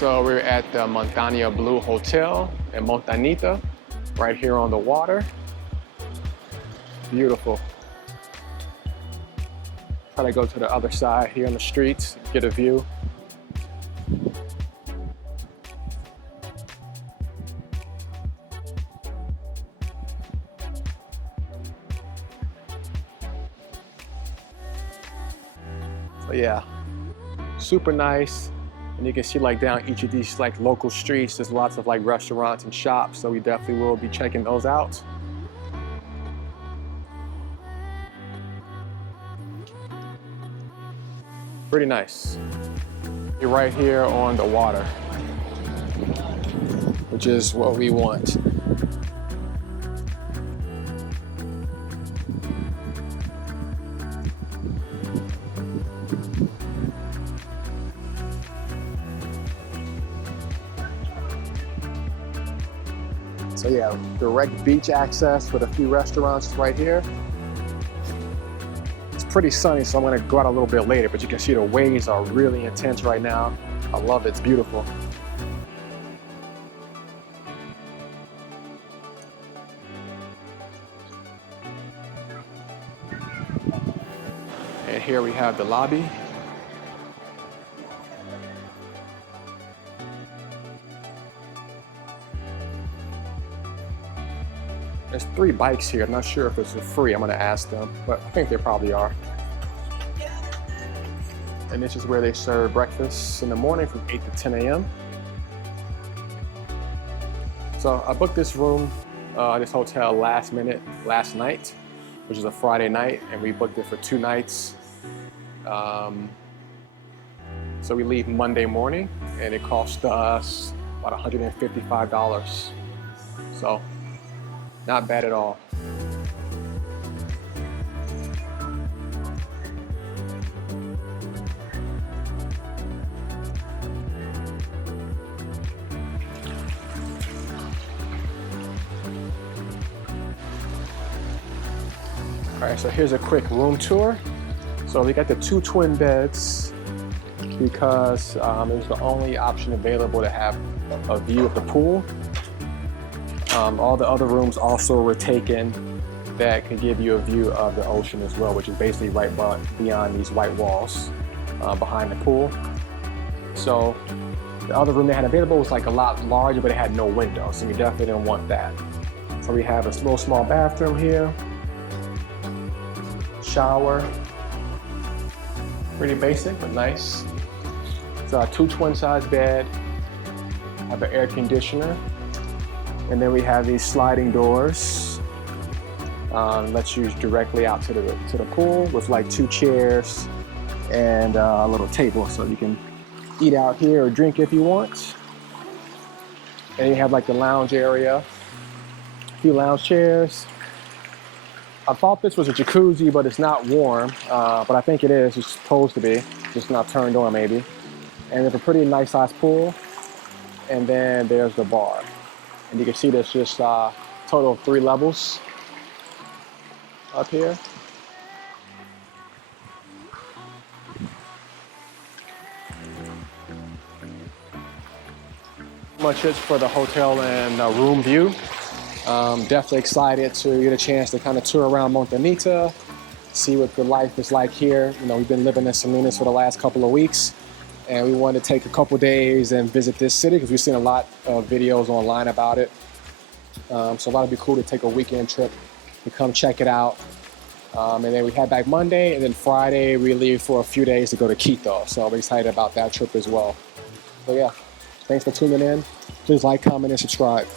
So we're at the Montanita Blue Hotel in Montanita, right here on the water. Beautiful. Try to go to the other side here on the streets, get a view. So yeah, super nice. And you can see like down each of these like local streets, there's lots of like restaurants and shops. So we definitely will be checking those out. Pretty nice. You're right here on the water, which is what we want. So yeah, direct beach access with a few restaurants right here. It's pretty sunny, so I'm gonna go out a little bit later, but you can see the waves are really intense right now. I love it, it's beautiful. And here we have the lobby. There's 3 bikes here. I'm not sure if it's for free. I'm gonna ask them, but I think they probably are. And this is where they serve breakfast in the morning from 8 to 10 a.m. So I booked this room, this hotel last night, which is a Friday night, and we booked it for 2 nights. So we leave Monday morning, and it cost us about $155. So not bad at all. All right, so here's a quick room tour. So we got the 2 twin beds because it was the only option available to have a view of the pool. All the other rooms also were taken that could give you a view of the ocean as well, which is basically right beyond these white walls behind the pool. So the other room they had available was like a lot larger, but it had no windows, so we definitely didn't want that. So we have a little small bathroom here, shower, pretty basic but nice. It's a 2 twin size bed, have an air conditioner. And then we have these sliding doors. Lets you directly out to the pool with like 2 chairs and a little table, so you can eat out here or drink if you want. And you have like the lounge area, a few lounge chairs. I thought this was a jacuzzi, but it's not warm, but I think it is. It's supposed to be, just not turned on maybe. And there's a pretty nice sized pool. And then there's the bar. And you can see there's just a total of 3 levels up here. Much is for the hotel and room view. Definitely excited to get a chance to kind of tour around Montanita, see what the life is like here. You know, we've been living in Salinas for the last couple of weeks, and we wanted to take a couple days and visit this city because we've seen a lot of videos online about it. So I thought it'd be cool to take a weekend trip to come check it out. And then we head back Monday, and then Friday we leave for a few days to go to Quito. So I'm excited about that trip as well. So yeah, thanks for tuning in. Please like, comment, and subscribe.